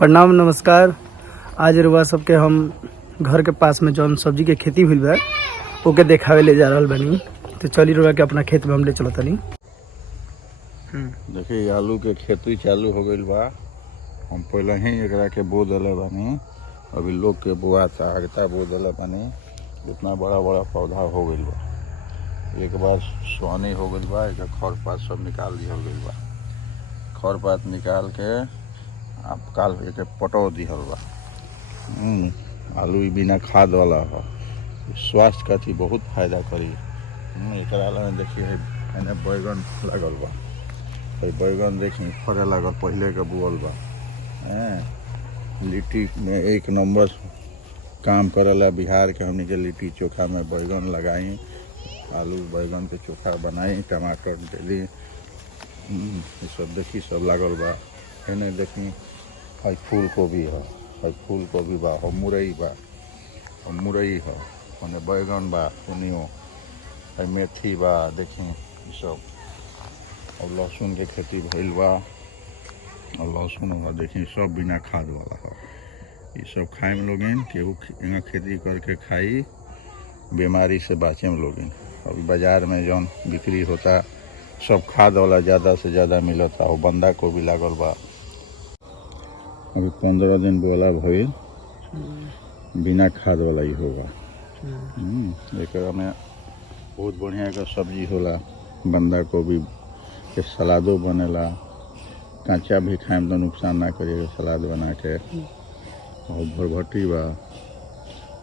प्रणाम नमस्कार। आज रुआ सबके हम घर के पास में जौन सब्जी के खेती हुई बा ओके देखावे ले जा रहल बानी। तो चली रुआ के अपना खेत में हम ले चलो तनी। देखिए आलू के खेती चालू हो गई बा। हम पहले ही एकरा के बो दिले बानी। अभी लोग के बोआता आगता बो दिले बानी। इतना बड़ा बड़ा पौधा हो गई बा। एक बार सोहनी हो गई बा। एक खर पात सब निकाल दिहल गई बा। खर पात निकाल के अब काल एक पटो दिहल बा। आलू बिना खाद वाला है। स्वास्थ्य खातिर बहुत फायदा करी। एकरा में देखिए एने बैगन लगल बा। बैगन देखी फरे लगल पहले के बुअल बा। लिट्टी में एक नंबर काम करेला बिहार के। हमनी के लिट्टी चोखा में बैगन लगाई, आलू बैगन के चोखा बनाई, टमाटर डेली ये सब देखी सब लागल बा। एने देखी हई फूल गोभी है, हई फूल गोभी बा, हो मुरई बा, हो मुरई है, ओने बैगन बा, ओनियो हई मेथी बा। देखी ये सब और लहसुन के खेती भइल बा। और लहसुन बा देखी सब बिना खाद वाला है। ये सब खाए में लोगिन केहू यहाँ खेती करके खाई, बीमारी से बाँचे में लोगिन। अभी बाजार में जौन बिक्री होता सब खाद वाला ज़्यादा से ज़्यादा मिलता। और बंदा को भी लागल बा। अभी 15 दिन बोला भइल बिना खाद वाला ही होगा। एक में बहुत बढ़िया का सब्जी होला। बंदा गोभी के सलादो बनेला। कांचा भी खाएम तो नुकसान ना करिएगा सलाद बना के। और भरभट्टी बा,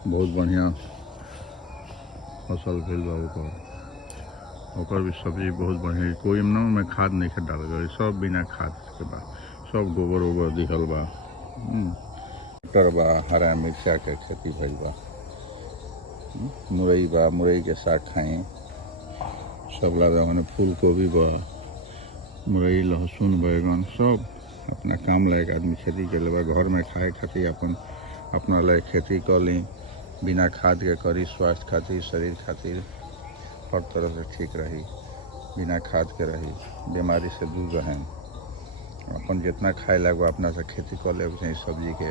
बहुत बढ़िया फसल भेल बा। ओकर भी सब्जी बहुत बढ़िया। कोई में खाद नहीं डाल गए, सब बिना खाद के बा। सब गोबर वोबर दिखल बा। टमाटर बा, हरा मिर्चा के खेती भइल बा। मुरई बा, मुरई के साग खाई सब लगा। मैंने फूल गोभी बा, मुरई, लहसुन, बैगन सब अपना काम लायक आदमी खेती कर ले बा। घर में खाए खातिर अपन अपना लायक खेती कर ली। बिना खाद के करी, स्वास्थ्य खातिर, शरीर खातिर हर तरह से ठीक रही। बिना खाद के रही, बीमारी से दूर रहें। अपन जितना खाए लगे अपना से खेती कर ले सब्जी के।